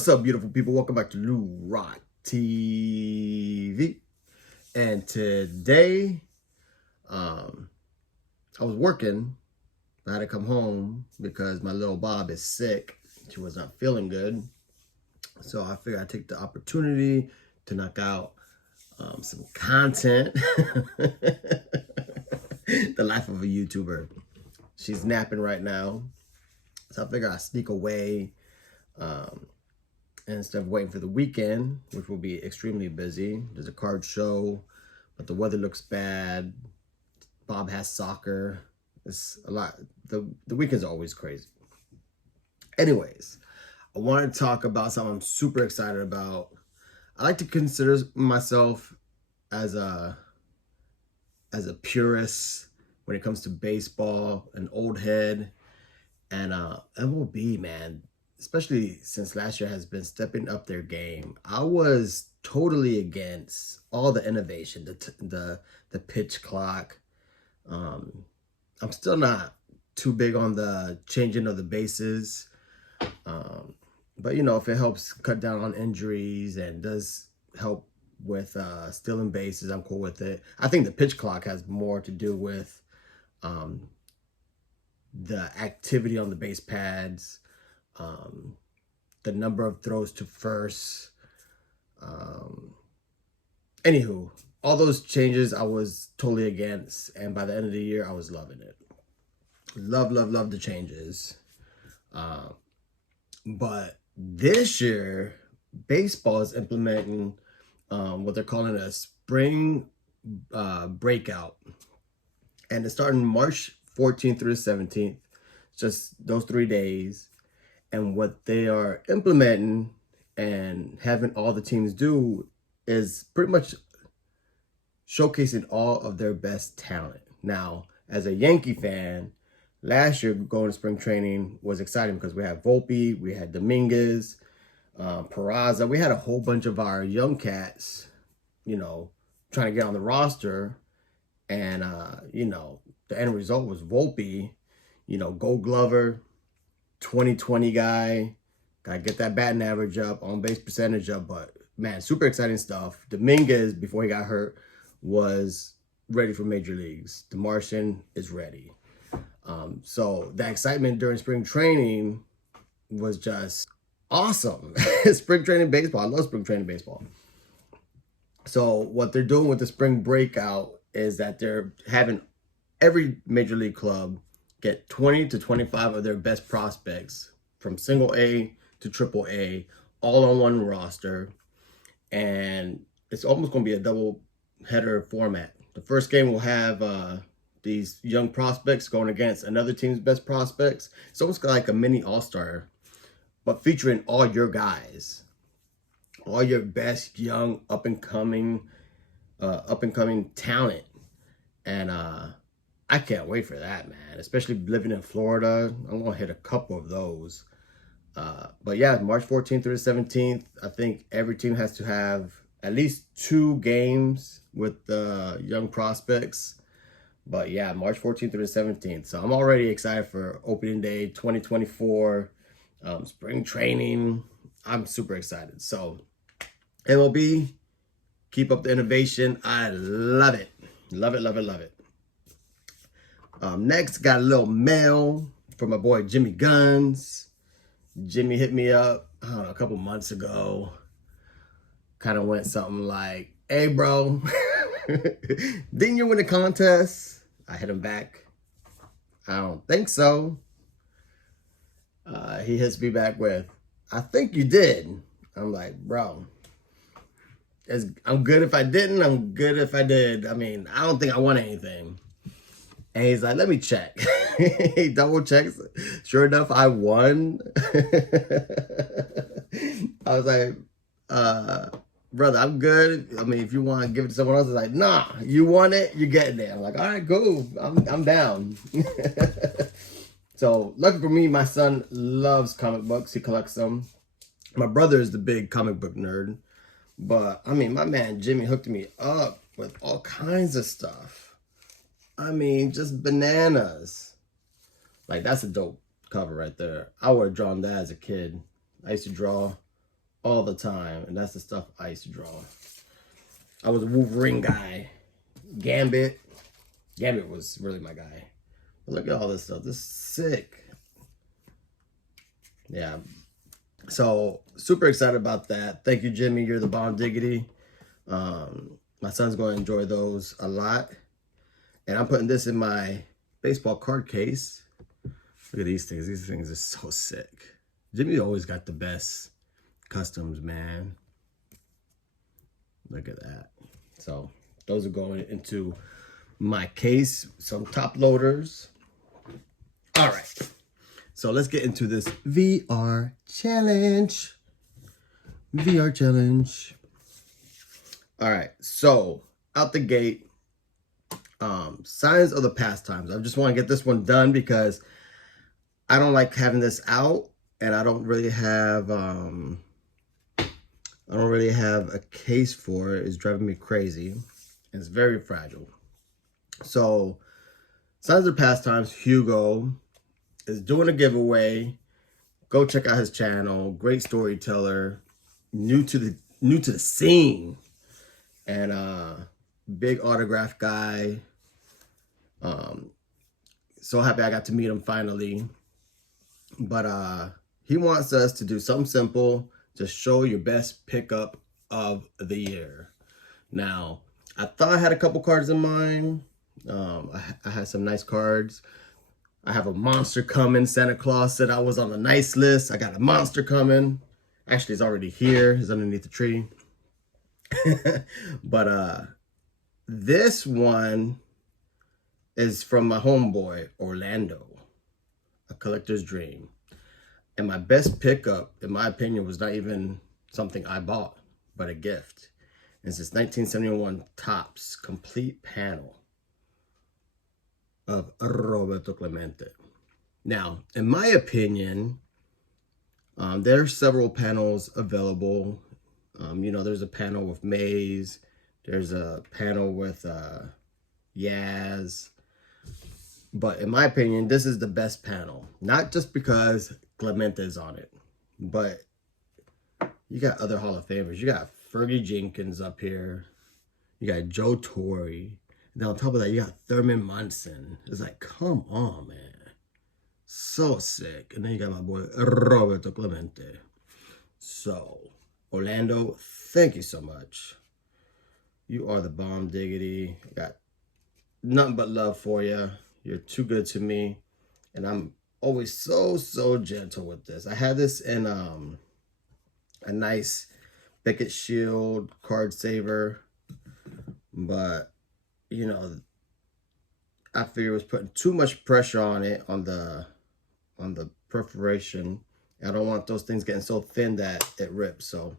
What's up, beautiful people? Welcome back to Lou Rock TV. And today, I was working. I had to come home because my little Bob is sick. She was not feeling good. So I figured I'd take the opportunity to knock out some content. The life of a YouTuber. She's napping right now. So I figured I'd sneak away instead of waiting for the weekend, which will be extremely busy. There's a card show, but the weather looks bad. Bob has soccer. It's a lot. The weekend's always crazy. Anyways, I want to talk about something I'm super excited about. I like to consider myself as a purist when it comes to baseball, an old head, and MLB, man, especially since last year has been stepping up their game. I was totally against all the innovation, the pitch clock. I'm still not too big on the changing of the bases. But you know, if it helps cut down on injuries and does help with stealing bases, I'm cool with it. I think the pitch clock has more to do with the activity on the base pads, the number of throws to first. Anywho, all those changes I was totally against, and by the end of the year, I was loving it. Love the changes. But this year, baseball is implementing what they're calling a spring breakout. And it's starting March 14th through the 17th. Just those 3 days. And what they are implementing and having all the teams do is pretty much showcasing all of their best talent. Now, as a Yankee fan, last year going to spring training was exciting because we had Volpe, we had Dominguez, Peraza. We had a whole bunch of our young cats, you know, trying to get on the roster. And, you know, the end result was Volpe, you know, Gold Glover, 2020 guy. Got to get that batting average up, on base percentage up. But, man, super exciting stuff. Dominguez, before he got hurt, was ready for major leagues. The Martian is ready. So the excitement during spring training was just awesome. Spring training baseball. I love spring training baseball. So what they're doing with the spring breakout is that they're having every major league club get 20 to 25 of their best prospects from single A to triple A, all on one roster. And it's almost going to be a double header format. The first game will have these young prospects going against another team's best prospects. It's almost like a mini all-star, but featuring all your guys, all your best young up-and-coming talent. And I can't wait for that, man, especially living in Florida. I'm going to hit a couple of those. But yeah, March 14th through the 17th, I think every team has to have at least 2 games with the young prospects. But yeah, March 14th through the 17th. So I'm already excited for opening day 2024, spring training. I'm super excited. So MLB, keep up the innovation. I love it. Love it. Next, got a little mail from my boy Jimmy Guns. Jimmy hit me up, I don't know, a couple months ago. Kind of went something like, hey, bro, didn't you win a contest? I hit him back, I don't think so. He hits me back with, I think you did. I'm like, bro, I'm good if I didn't. I'm good if I did. I mean, I don't think I won anything. And he's like, let me check. He double checks. Sure enough, I won. I was like, brother, I'm good. I mean, if you want to give it to someone else, it's like, nah, you want it, you're getting it. I'm like, all right, cool. I'm down. So lucky for me, my son loves comic books. He collects them. My brother is the big comic book nerd. But, I mean, my man Jimmy hooked me up with all kinds of stuff. I mean, just bananas. Like, that's a dope cover right there. I would have drawn that as a kid. I used to draw all the time, and that's the stuff I used to draw. I was a Wolverine guy. Gambit was really my guy. But look at all this stuff. This is sick. Yeah. So super excited about that. Thank you, Jimmy. You're the bomb diggity. My son's going to enjoy those a lot. And I'm putting this in my baseball card case. Look at these things. These things are so sick. Jimmy always got the best customs, man. Look at that. So those are going into my case. Some top loaders. All right. So let's get into this VR challenge. VR challenge. All right. So out the gate, signs of the pastimes. I just want to get this one done because I don't like having this out, and I don't really have a case for it. It's driving me crazy. It's very fragile. So, signs of the pastimes. Hugo is doing a giveaway. Go check out his channel. Great storyteller, new to the scene, and big autograph guy. So happy I got to meet him finally. But he wants us to do something simple to show your best pickup of the year. Now, I thought I had a couple cards in mind. I had some nice cards. I have a monster coming. Santa Claus said I was on the nice list. I got a monster coming. Actually, it's already here. It's underneath the tree. But this one is from my homeboy, Orlando. A collector's dream. And my best pickup, in my opinion, was not even something I bought, but a gift. It's this 1971 Topps complete panel of Roberto Clemente. Now, in my opinion, there are several panels available. There's a panel with Mays. There's a panel with Yaz. But in my opinion, this is the best panel. Not just because Clemente is on it, but you got other Hall of Famers. You got Fergie Jenkins up here. You got Joe Torre. And then on top of that, you got Thurman Munson. It's like, come on, man. So sick. And then you got my boy, Roberto Clemente. So, Orlando, thank you so much. You are the bomb diggity. Got nothing but love for you. You're too good to me. And I'm always so gentle with this. I had this in a nice Beckett Shield card saver. But, I figured it was putting too much pressure on it, on the perforation. I don't want those things getting so thin that it rips. So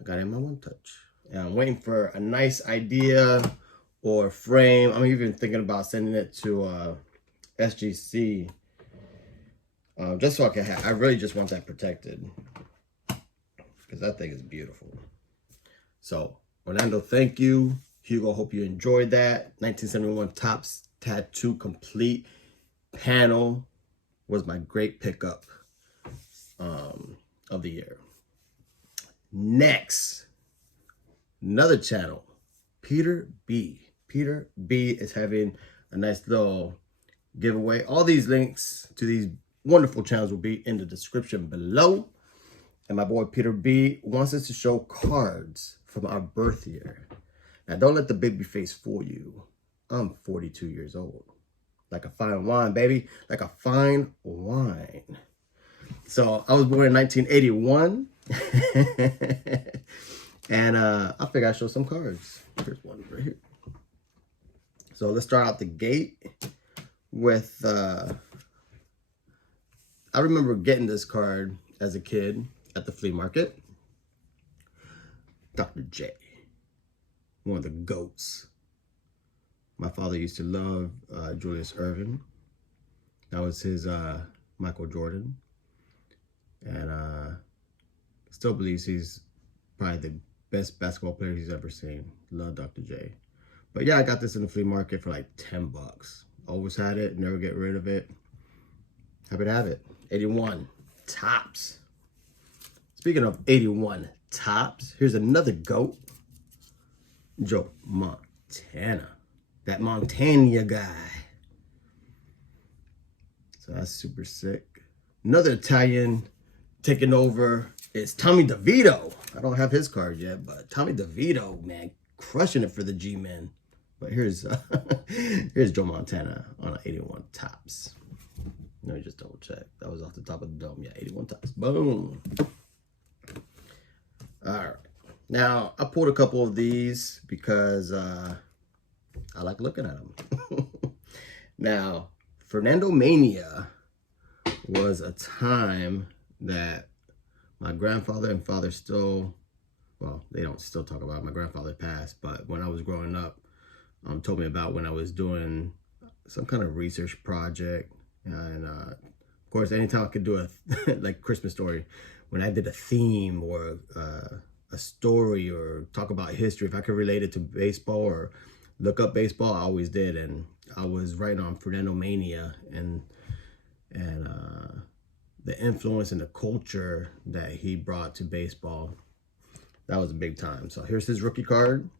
I got it in my one touch. And I'm waiting for a nice idea or frame. I'm even thinking about sending it to SGC. Just so I can have, I really just want that protected. Because that thing is beautiful. So, Orlando, thank you. Hugo, hope you enjoyed that. 1971 Topps Tattoo Complete panel was my great pickup of the year. Next, another channel, Peter B. Peter B is having a nice little giveaway. All these links to these wonderful channels will be in the description below. And my boy Peter B wants us to show cards from our birth year. Now, don't let the baby face fool you. I'm 42 years old. Like a fine wine, baby. Like a fine wine. So, I was born in 1981. And I figured I'd show some cards. Here's one right here. So, let's start out the gate with... I remember getting this card as a kid at the flea market. Dr. J. One of the GOATs. My father used to love Julius Erving. That was his Michael Jordan. And still believes he's probably the best basketball player he's ever seen. Love Dr. J. But yeah, I got this in the flea market for like 10 bucks. Always had it, never get rid of it. Happy to have it. 81 Topps. Let's Speaking of 81 tops, here's another GOAT. Joe Montana. That Montana guy. So that's super sick. Another Italian taking over is Tommy DeVito. I don't have his card yet, but Tommy DeVito, man, crushing it for the G-Men. But here's here's Joe Montana on 81 tops. Let me just double check. That was off the top of the dome. Yeah, 81 tops. Boom. All right. Now, I pulled a couple of these because I like looking at them. Now, Fernando Mania was a time that my grandfather and father still, well, they don't still talk about it. My grandfather passed, but when I was growing up, told me about when I was doing some kind of research project. And of course, anytime I could do a like Christmas story, when I did a theme or a story or talk about history, if I could relate it to baseball or look up baseball, I always did. And I was writing on Fernando Mania and the influence and the culture that he brought to baseball. That was a big time. So here's his rookie card.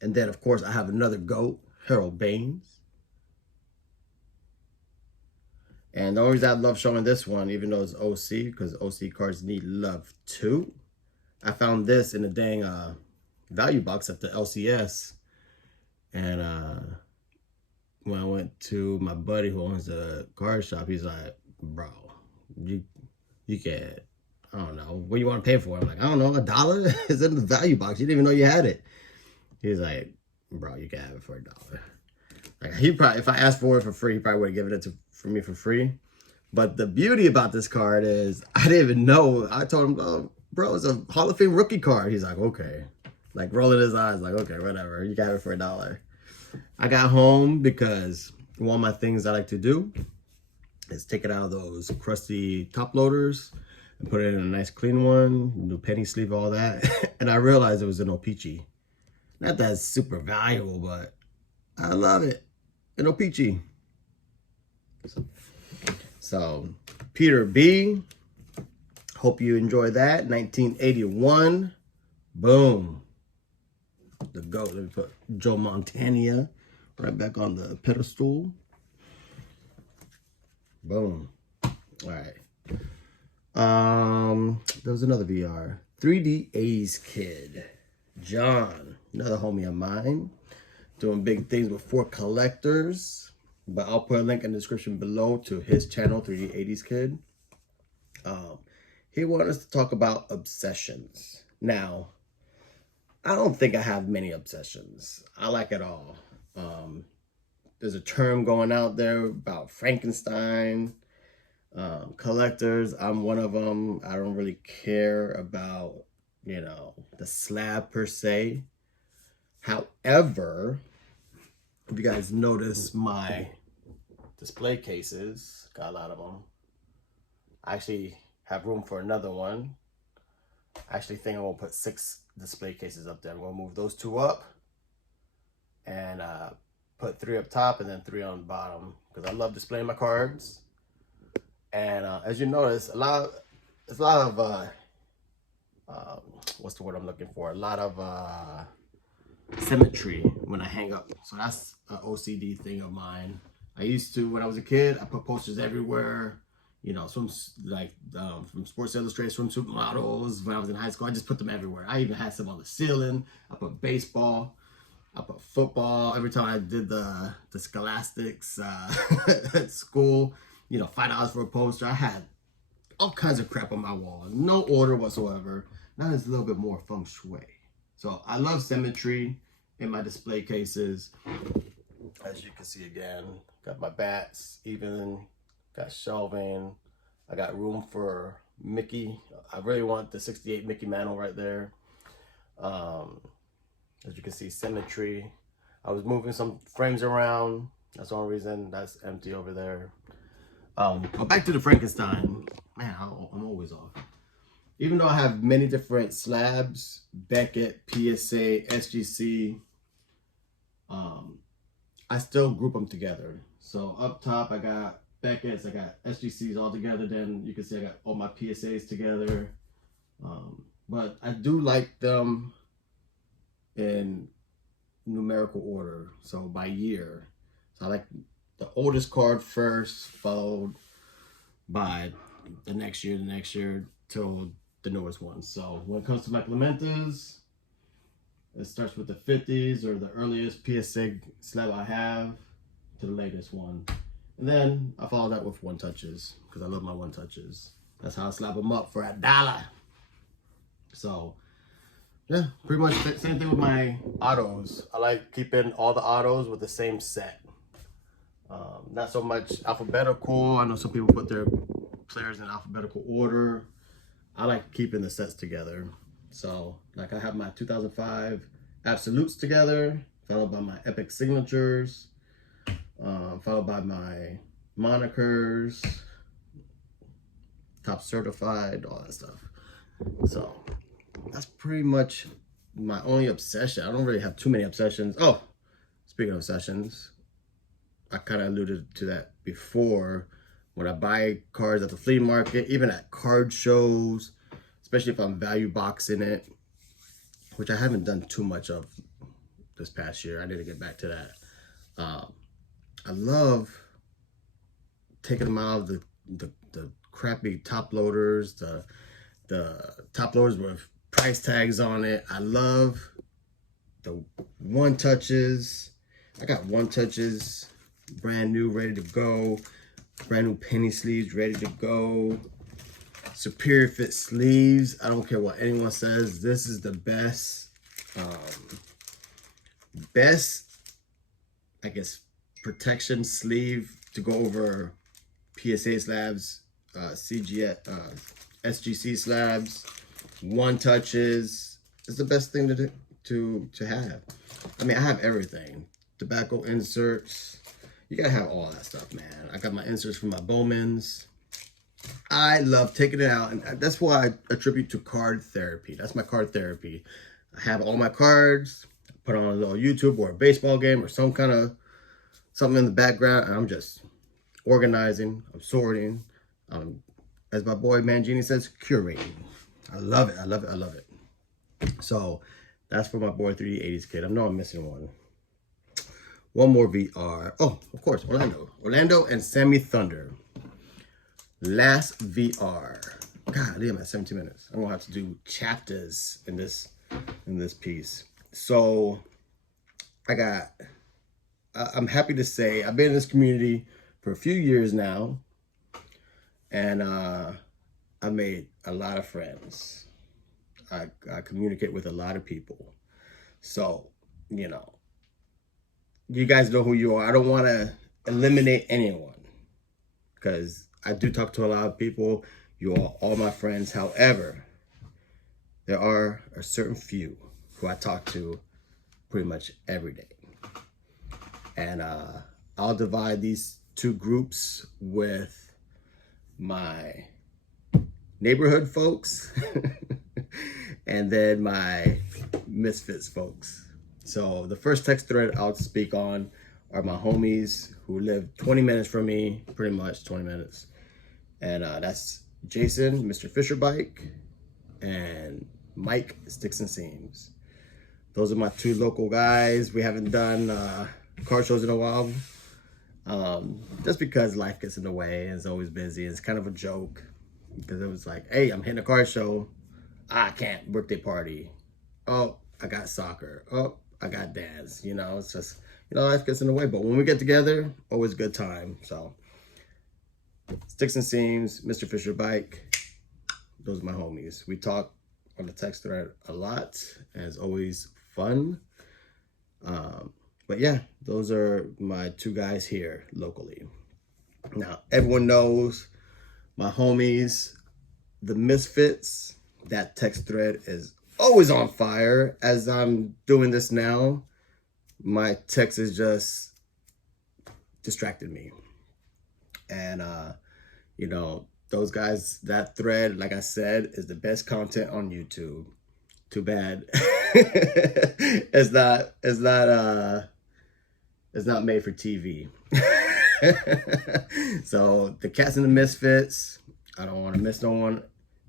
And then, of course, I have another GOAT, Harold Baines. And the only reason I love showing this one, even though it's OC, because OC cards need love too. I found this in a dang value box at the LCS. And when I went to my buddy who owns the card shop, he's like, bro, you can't, I don't know, what do you want to pay for? I'm like, I don't know, $1? It's in the value box. You didn't even know you had it. He's like, bro, you can have it for $1. Like, he probably, if I asked for it for free, he probably would have given it for me for free. But the beauty about this card is, I didn't even know. I told him, oh, bro, it's a Hall of Fame rookie card. He's like, okay. Like, rolling his eyes, like, okay, whatever. You got it for $1. I got home because one of my things I like to do is take it out of those crusty top loaders and put it in a nice clean one, do penny sleeve, all that. And I realized it was an O-Pee-Chee. Not that it's super valuable, but I love it. An O-Pee-Chee. So, Peter B. Hope you enjoy that. 1981. Boom. The GOAT. Let me put Joe Montana right back on the pedestal. Boom. All right. There was another VR. 3D A's Kid. John, another homie of mine. Doing big things with 4 collectors. But I'll put a link in the description below to his channel, 3D 80s Kid. He wanted us to talk about obsessions. Now, I don't think I have many obsessions. I like it all. There's a term going out there about Frankenstein collectors. I'm one of them. I don't really care about, you know, the slab per se. However, if you guys notice my display cases, got a lot of them. I actually have room for another one. I actually think I'm gonna put 6 display cases up there. I'm gonna move those 2 up and put 3 up top and then 3 on the bottom because I love displaying my cards. And as you notice, there's a lot of what's the word I'm looking for? A lot of symmetry when I hang up. So that's an OCD thing of mine. I used to, when I was a kid, I put posters everywhere. You know, from Sports Illustrated swimsuit models. When I was in high school, I just put them everywhere. I even had some on the ceiling. I put baseball. I put football. Every time I did the scholastics at school, you know, $5 for a poster. I had all kinds of crap on my wall. No order whatsoever. Now it's a little bit more feng shui. So I love symmetry in my display cases. As you can see again, got my bats even, got shelving. I got room for Mickey. I really want the 68 Mickey Mantle right there. As you can see, symmetry. I was moving some frames around. That's the only reason that's empty over there. But back to the Frankenstein. Man, I'm always off. Even though I have many different slabs, Beckett, PSA, SGC, I still group them together. So up top, I got Beckett's, I got SGCs all together. Then you can see I got all my PSAs together. But I do like them in numerical order, so by year. So I like the oldest card first, followed by the next year, till the newest one. So when it comes to my Clementas, it starts with the 50s or the earliest PSA slab I have to the latest one. And then I follow that with one touches because I love my one touches. That's how I slap them up for $1. So yeah, pretty much the same thing with my autos. I like keeping all the autos with the same set. Not so much alphabetical. I know some people put their players in alphabetical order. I like keeping the sets together. So like I have my 2005 Absolutes together, followed by my Epic Signatures, followed by my Monikers, Top Certified, all that stuff. So that's pretty much my only obsession. I don't really have too many obsessions. Oh, speaking of obsessions, I kind of alluded to that before. When I buy cards at the flea market, even at card shows, especially if I'm value boxing it, which I haven't done too much of this past year. I need to get back to that. I love taking them out of the crappy top loaders, the top loaders with price tags on it. I love the one touches. I got one touches, brand new, ready to go. Brand new penny sleeves, ready to go. Superior fit sleeves. I don't care what anyone says. This is the best, I guess, protection sleeve to go over PSA slabs, SGC slabs, one touches. It's the best thing to do, to have. I mean, I have everything. Tobacco inserts. You gotta have all that stuff, man. I got my inserts from my Bowmans. I love taking it out, and that's why I attribute to card therapy. That's my card therapy. I have all my cards, put on a little YouTube or a baseball game or something in the background, and I'm just organizing, I'm sorting, as my boy Mangini says, curating. I love it, I love it, I love it. So that's for my boy 3D80s kid. I know I'm missing one. One more VR. Oh, of course, Orlando and Sammy Thunder. Last VR. God, I'm at 17 minutes. I'm gonna have to do chapters in this piece. So I'm happy to say I've been in this community for a few years now, and I made a lot of friends. I communicate with a lot of people. So, you know, you guys know who you are. I don't want to eliminate anyone because I do talk to a lot of people. You are all my friends. However, there are a certain few who I talk to pretty much every day. And I'll divide these two groups with my neighborhood folks and then my misfits folks. So the first text thread I'll speak on are my homies who live 20 minutes from me, pretty much 20 minutes. And that's Jason, Mr. Fisher Bike, and Mike, Sticks and Seams. Those are my two local guys. We haven't done car shows in a while, just because life gets in the way and it's always busy. It's kind of a joke because it was like, hey, I'm hitting a car show. I can't, birthday party. Oh, I got soccer. Oh, I got dance. You know, it's just, you know, life gets in the way. But when we get together, always good time. So Sticks and Seams, Mr. Fisher Bike, those are my homies. We talk on the text thread a lot, and it's always fun. But yeah, those are my two guys here locally. Now, everyone knows my homies, the Misfits. That text thread is always on fire. As I'm doing this now, my text is just distracted me. And, you know, those guys, that thread, like I said, is the best content on YouTube. Too bad. It's not made for TV. So the Cats and the Misfits, I don't want to miss no one.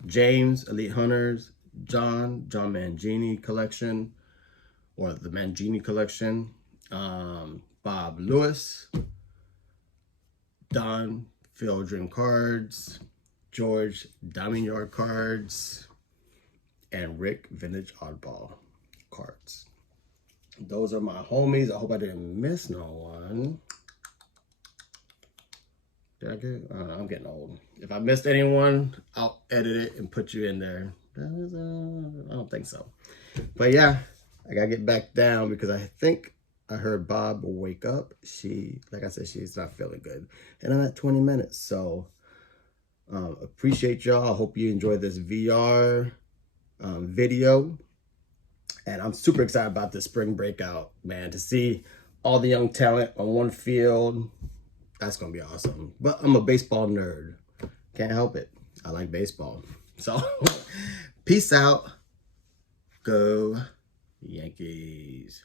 James, Elite Hunters, John Mangini Collection, or the Mangini Collection, Bob Lewis, Don Field Dream Cards, George Diamond Yard Cards, and Rick Vintage Oddball Cards. Those are my homies. I hope I didn't miss no one. Did I get? I'm getting old. If I missed anyone, I'll edit it and put you in there. I don't think so. But yeah, I gotta get back down because I think I heard Bob wake up. She, like I said, she's not feeling good. And I'm at 20 minutes. So appreciate y'all. I hope you enjoyed this VR video. And I'm super excited about this spring breakout, man. To see all the young talent on one field, that's going to be awesome. But I'm a baseball nerd. Can't help it. I like baseball. So, peace out. Go Yankees.